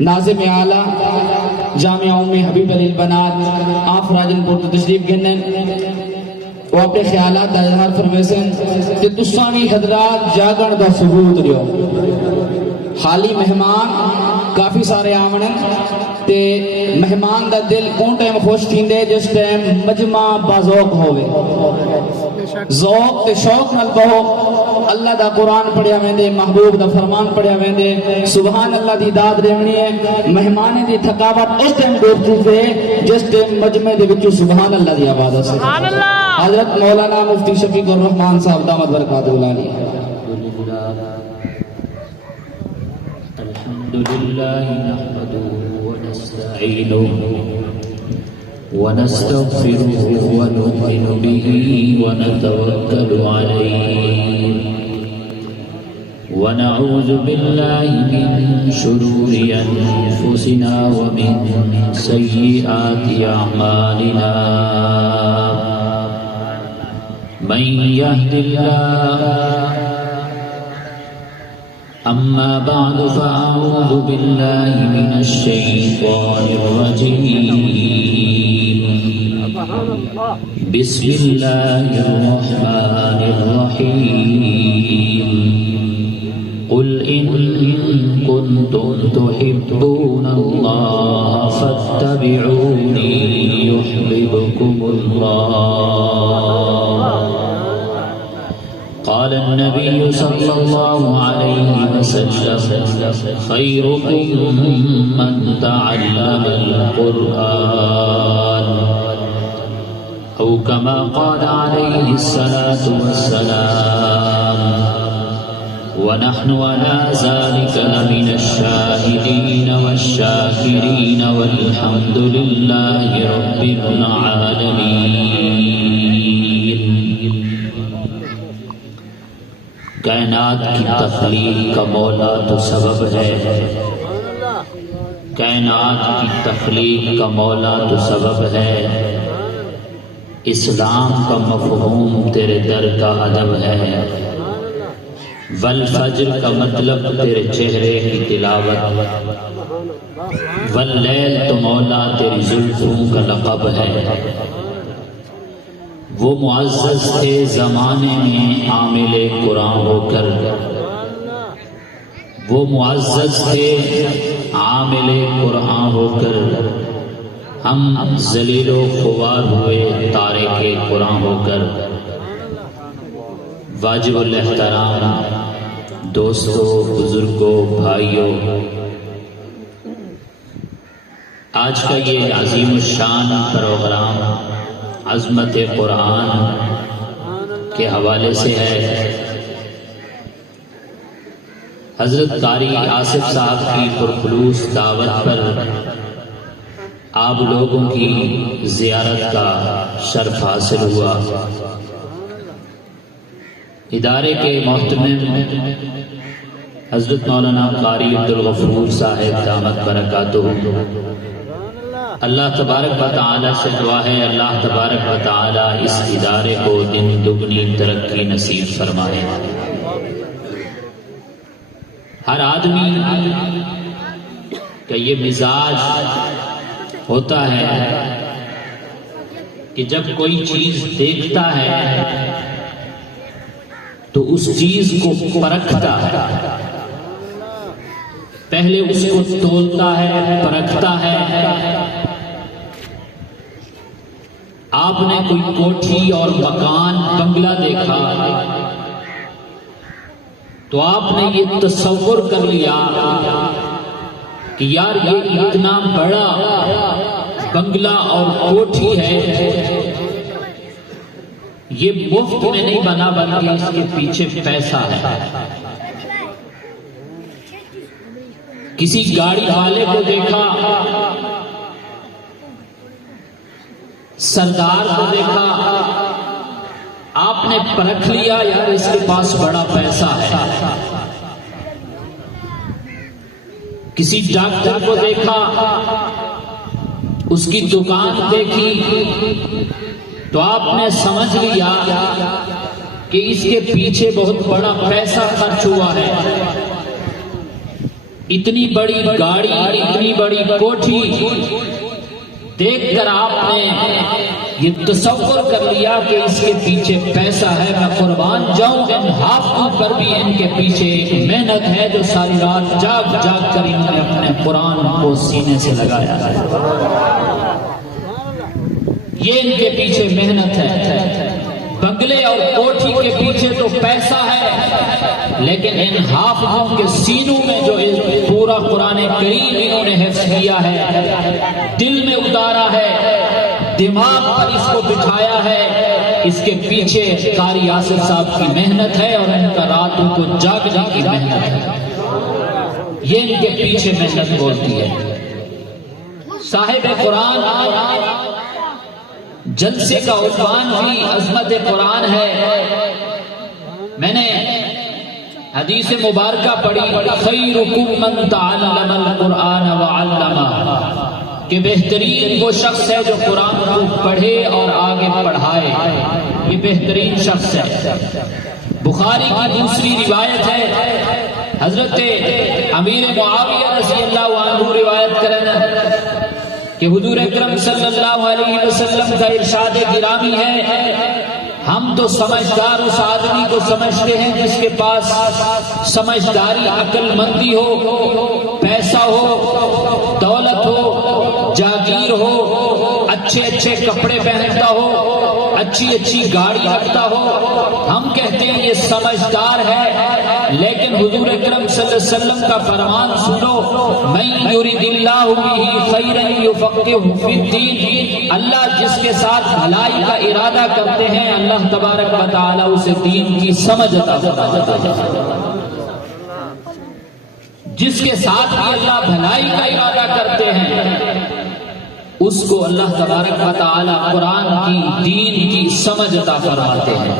ناظم اعلیٰ جامعہ ام حبیب علی البنات آپ راجن پور تشریف گھنن وہ اپنے خیالات دا اظہار فرمیسن کہ تسانی حضرات جاگن دا ثبوت دیو حالی مہمان کافی سارے آمنن تے مہمان دا دل اون ٹائم خوش تھیندے جس ٹائم مجمع بازوق ہوئے ذوق تے شوق نال بہو اللہ دا قرآن پڑھیا ویندے محبوب دا فرمان پڑھیا ویندے سبحان اللہ دی داد رہنی ہے مہمانے دی تھکاوٹ اس ٹائم دور تھے جس ٹائم مجمع دے وچوں سبحان اللہ دی آواز ہے سبحان اللہ حضرت مولانا مفتی شفیق الرحمان صاحب دامت برکاتہ العالیہ الحمد لله نحمده ونستعينه ونستغفره ونؤمن به ونتوكل عليه ونعوذ بالله من شرور أنفسنا ومن سيئات أعمالنا من يهد الله أما بعد فأعوذ بالله من الشيطان الرجيم بسم الله الرحمن الرحيم قل إن كنتم تحبون الله فاتبعوني يحببكم الله قال النبي صلى الله عليه وسلم خيركم من تعلم القرآن أو كما قال عليه الصلاة والسلام ونحن على ذلك لمن الشاهدين والشاكرين والحمد لله رب العالمين کائنات کی تخلیق کا مولا تو سبب ہے کائنات کی تخلیق کا مولا تو سبب ہے اسلام کا مفہوم تیرے در کا ادب ہے والفجر کا مطلب تیرے چہرے کی تلاوت واللیل تو مولا تیری زلفوں کا لقب ہے وہ معزز تھے زمانے میں عامل قرآن ہو کر وہ معزز تھے عامل قرآن ہو کر ہم ذلیل و خوار ہوئے تارک قرآن ہو کر واجب الاحترام دوستوں بزرگوں بھائیوں آج کا یہ عظیم الشان پروگرام عظمت قرآن کے حوالے سے ہے حضرت قاری آصف صاحب کی پرخلوص دعوت پر آپ لوگوں کی زیارت کا شرف حاصل ہوا ادارے کے محتمم حضرت مولانا قاری عبدالغفور صاحب دامت برکاتہ اللہ تبارک و تعالی سے دعا ہے اللہ تبارک و تعالی اس ادارے کو دن دگنی ترقی نصیب فرمائے ہر آدمی کا یہ مزاج ہوتا ہے کہ جب کوئی چیز دیکھتا ہے تو اس چیز کو پرکھتا ہے پہلے اس کو تولتا ہے پرکھتا ہے آپ نے کوئی کوٹھی اور مکان بنگلہ دیکھا تو آپ نے یہ تصور کر لیا کہ یار یہ اتنا بڑا بنگلہ اور کوٹھی ہے یہ مفت میں نہیں بنا بلکہ اس کے پیچھے پیسہ ہے کسی گاڑی والے کو دیکھا سردار کو دیکھا آپ نے پرکھ لیا یار اس کے پاس بڑا پیسہ ہے کسی ڈاکٹر کو دیکھا اس کی دکان دیکھی تو آپ نے سمجھ لیا کہ اس کے پیچھے بہت بڑا پیسہ خرچ ہوا ہے اتنی بڑی گاڑی، اتنی بڑی کوٹھی دیکھ کر آپ نے یہ تصور کر لیا کہ اس کے پیچھے پیسہ ہے، میں قربان جاؤں، ان ہاتھوں پر بھی ان کے پیچھے ایک محنت ہے جو ساری رات جاگ جاگ کر انہوں نے اپنے قرآن کو سینے سے لگایا ہے، یہ ان کے پیچھے محنت ہے۔ بنگلے اور کوٹھی کے پیچھے تو پیسہ ہے، لیکن ان حافظوں کے سینوں میں جو پورا قرآن کریم انہوں نے حفظ کیا ہے، دل میں اتارا ہے، دماغ پر اس کو بٹھایا ہے، اس کے پیچھے قاری یاسر صاحب کی محنت ہے اور ان کا راتوں کو جاگنے کی محنت ہے، یہ ان کے پیچھے محنت بولتی ہے۔ صاحب قرآن جلسے کا عنوان بھی عظمت قرآن ہے۔ میں نے حدیث مبارکہ پڑھی، خیرکم من تعلم القرآن وعلمہ، کہ بہترین وہ شخص ہے جو قرآن کو پڑھے اور آگے پڑھائے، یہ بہترین شخص ہے۔ بخاری کی دوسری روایت ہے، حضرت امیر معاویہ رضی اللہ عنہ روایت کرنا کہ حضور اکرم صلی اللہ علیہ وسلم کا ارشاد گرامی ہے، ہم تو سمجھدار اس آدمی کو سمجھتے ہیں جس کے پاس سمجھداری، عقل مندی ہو، پیسہ ہو، دولت ہو، جاگیر ہو، اچھے اچھے کپڑے پہنتا ہو، اچھی اچھی گاڑی رکھتا ہو، ہم کہتے ہیں یہ سمجھدار ہے۔ لیکن حضور اکرم صلی اللہ علیہ وسلم کا فرمان سنو، من یرید اللہ بہ خیرا یفقہہ فی الدین، اللہ جس کے ساتھ بھلائی کا ارادہ کرتے ہیں اللہ تبارک و تعالی اسے دین کی سمجھ عطا فرماتا ہے۔ جس کے ساتھ بھی اللہ بھلائی کا ارادہ کرتے ہیں اس کو اللہ تبارک و تعالی قرآن کی، دین کی سمجھ عطا فرماتے ہیں۔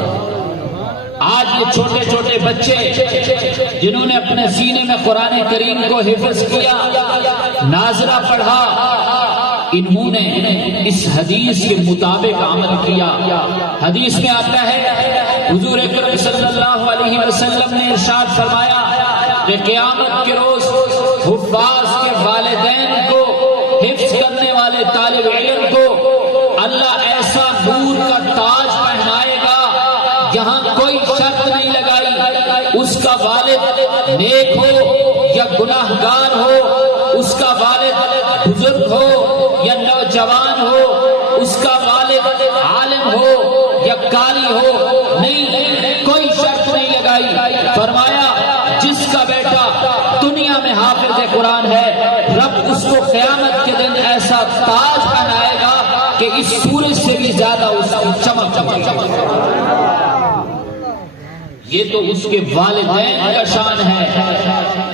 آج یہ چھوٹے چھوٹے بچے جنہوں نے اپنے سینے میں قرآن کریم کو حفظ کیا، ناظرہ پڑھا، انہوں نے اس حدیث کے مطابق عمل کیا۔ حدیث میں آتا ہے حضور اکرم صلی اللہ علیہ وسلم نے ارشاد فرمایا کہ قیامت کے روز حفاظ کے والدین کو، حفظ کرنے والے طالب علم کو اللہ ایسا نور کا تاج پہنائے گا جہاں کوئی شرط نہیں لگائی، اس کا والد نیک ہو یا گناہگار ہو، اس کا والد بزرگ ہو یا نوجوان ہو، اس کا والد عالم ہو یا قاری ہو، نہیں، کوئی شرط نہیں لگائی۔ فرمایا جس کا بیٹا دنیا میں حافظ قرآن ہے، رب اس کو قیامت کے دن ایسا تاج پہنائے گا کہ اس سورج سے بھی زیادہ اس کی چمک چمک۔ یہ تو اس کے والدین کا شان ہے۔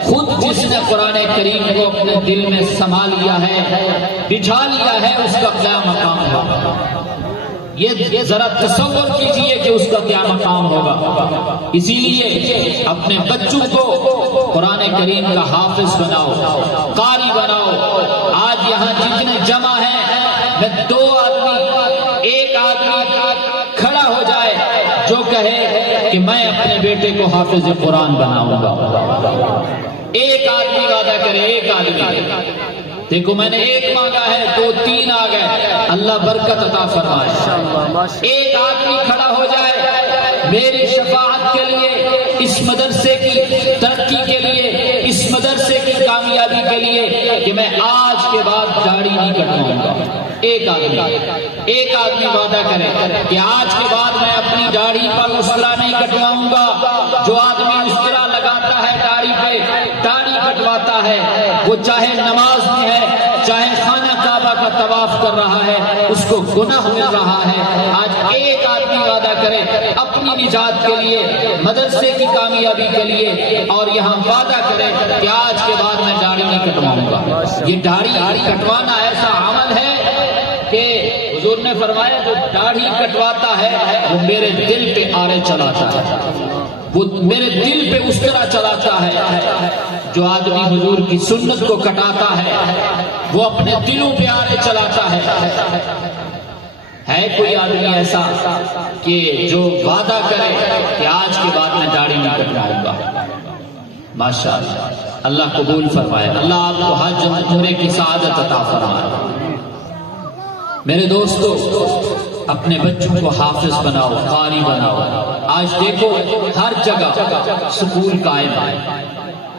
خود جس نے قرآن کریم کو اپنے دل میں سما لیا ہے، بٹھا لیا ہے، اس کا کیا مقام ہوگا؟ یہ ذرا تصور کیجئے کہ اس کا کیا مقام ہوگا۔ اسی لیے اپنے بچوں کو قرآن کریم کا حافظ بناؤ، قاری بناؤ۔ آج یہاں جتنے جمع ہیں، میں دو آدمی، ایک آدمی کھڑا ہو جائے جو کہے کہ میں اپنے بیٹے کو حافظ قرآن بناؤں گا، ایک آدمی وعدہ کرے، ایک آدمی۔ دیکھو میں نے ایک مانگا ہے، دو تین آ گئے، اللہ برکت عطا فرمائے۔ ایک آدمی کھڑا ہو جائے میری شفاعت کے لیے، اس مدرسے کی ترقی کے لیے، اس مدرسے کی کامیابی کے لیے، کہ میں آج کے بعد داڑھی نہیں کٹواؤں گا۔ ایک آدمی وعدہ کرے کہ آج کے بعد میں اپنی داڑھی پر مسئلہ نہیں کٹواؤں گا۔ جو آدمی مسئلہ لگاتا ہے داڑھی پہ، داڑھی کٹواتا ہے، وہ چاہے نماز میں ہے، چاہے خانہ کعبہ کا طواف کر رہا ہے، اس کو گناہ مل رہا ہے۔ آج ایک آدمی وعدہ کرے اپنی نجات کے لیے، مدرسے کی کامیابی کے لیے، اور یہاں وعدہ کرے کہ آج کے بعد میں داڑھی نہیں کٹواؤں گا۔ یہ داڑھی کٹوانا ایسا عمل ہے کہ حضور نے فرمایا جو داڑھی کٹواتا ہے وہ میرے دل پہ آرے چلاتا ہے، وہ میرے دل پہ اس طرح چلاتا ہے۔ جو آدمی حضور کی سنت کو کٹاتا ہے وہ اپنے دلوں پہ آرے چلاتا ہے کوئی آدمی ایسا کہ جو وعدہ کرے کہ آج کے بعد میں داڑھی نہیں کٹواؤں گا؟ ماشاءاللہ اللہ قبول فرمائے، اللہ آپ کو حج اور عمرے کی سعادت عطا فرمائے۔ میرے دوستو، اپنے بچوں کو حافظ بناؤ، قاری بناؤ۔ آج دیکھو ہر جگہ سکول قائم ہے،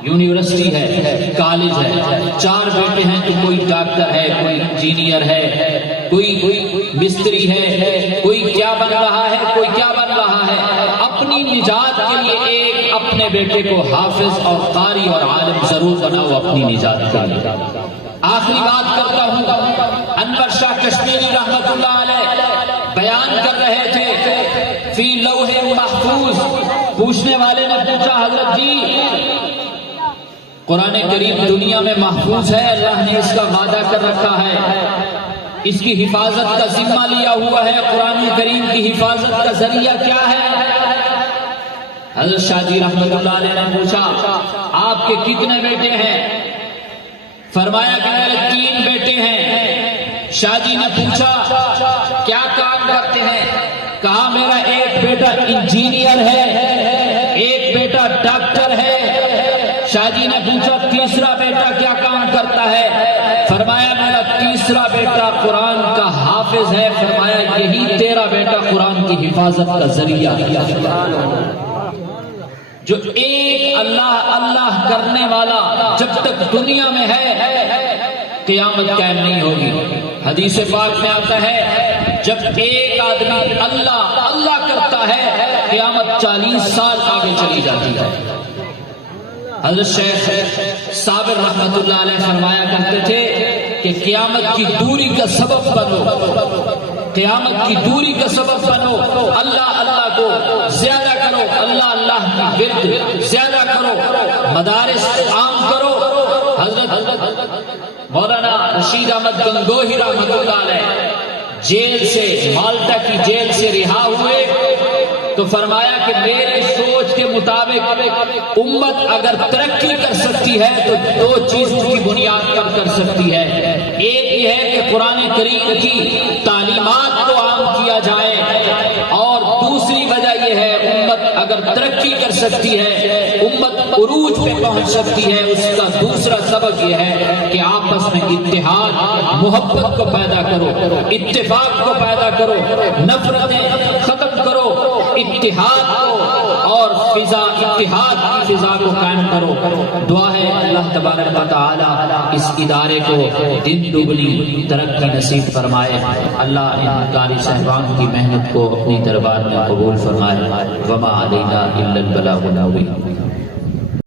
یونیورسٹی ہے، کالج ہے، 4 بیٹے ہیں تو کوئی ڈاکٹر ہے، کوئی انجینئر ہے، کوئی مستری ہے، کوئی کیا بن رہا ہے، کوئی کیا بن رہا ہے۔ اپنی نجات کے لیے ایک اپنے بیٹے کو حافظ اور قاری اور عالم ضرور بناؤ اپنی نجات کے لیے۔ آخری بات کرتا ہوں، انور شاہ کشمیری رحمت اللہ علیہ بیان کر رہے تھے فی لوح محفوظ۔ پوچھنے والے نے پوچھا حضرت جی قرآن کریم دنیا میں محفوظ ہے، اللہ نے اس کا وعدہ کر رکھا ہے، اس کی حفاظت کا ذمہ لیا ہوا ہے، قرآن کریم کی حفاظت کا ذریعہ کیا ہے؟ حضرت شاہ جی رحمت اللہ علیہ نے پوچھا آپ کے کتنے بیٹے ہیں؟ فرمایا کہ میرے 3 بیٹے ہیں۔ شاہ جی نے پوچھا کیا کام کرتے ہیں؟ کہا میرا ایک بیٹا انجینئر ہے، ایک بیٹا ڈاکٹر ہے۔ شاہ جی نے پوچھا تیسرا بیٹا کیا کام کرتا ہے؟ فرمایا میرا تیسرا بیٹا قرآن کا حافظ ہے۔ فرمایا یہی تیرا بیٹا قرآن کی حفاظت کا ذریعہ ہے۔ جو ایک اللہ اللہ کرنے والا جب تک دنیا میں ہے قیامت قائم نہیں ہوگی۔ حدیث پاک میں آتا ہے جب ایک آدمی اللہ اللہ کرتا ہے قیامت 40 سال آگے چلی جاتی ہے۔ حضرت شیخ صابر رحمت اللہ علیہ فرمایا کرتے تھے کہ قیامت کی دوری کا سبب بنو، قیامت کی دوری کا سبب بنو، اللہ اللہ کو زیادہ کرو، اللہ اللہ کی ورد زیادہ کرو، مدارس عام کرو۔ حضرت مولانا رشید احمد گنگوہی رحمت اللہ علیہ جیل سے، مالٹا کی جیل سے رہا ہوئے تو فرمایا کہ میری سوچ کے مطابق امت اگر ترقی کر سکتی ہے تو 2 چیزوں کی بنیاد پر کر سکتی ہے۔ ایک یہ ہے کہ قرآن کریم کی تعلیمات کو عام کیا جائے، اور دوسری وجہ یہ ہے امت اگر ترقی کر سکتی ہے، امت عروج پہ پہنچ سکتی ہے، اس کا دوسرا سبب یہ ہے کہ آپس میں اتحاد محبت کو پیدا کرو، اتفاق کو پیدا کرو، نفرتیں ختم کرو، اتحاد کو اور اتحاد کی فضا کو قائم کرو۔ دعا ہے اللہ تبارک و تعالی اس ادارے کو دن دگنی ترقی نصیب فرمائے، اللہ ان قاری صاحبان کی محنت کو اپنی دربار میں قبول فرمائے۔ وما علینا الا البلاغ المبین۔